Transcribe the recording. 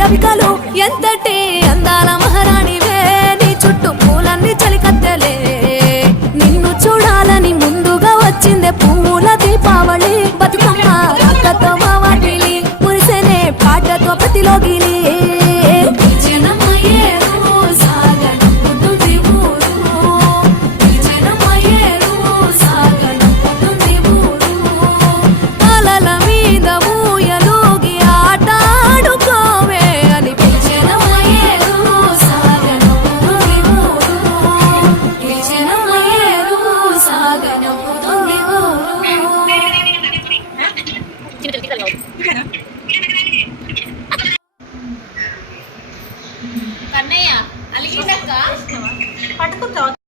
రవికలు ఎంతటి అందాల మహారాణివే నీ చుట్టూ పూలన్నీ చలికత్తెలే నిన్ను చూడాలని ముందుగా వచ్చిందే పువ్వుల దీపావళి బతుకమ్మ రాకతో మా వాటిలి మురిసెనే పాటతో ప్రతిలోగిలి కన్నయ్య అలిగిందక్క పట్టుకుంటావు.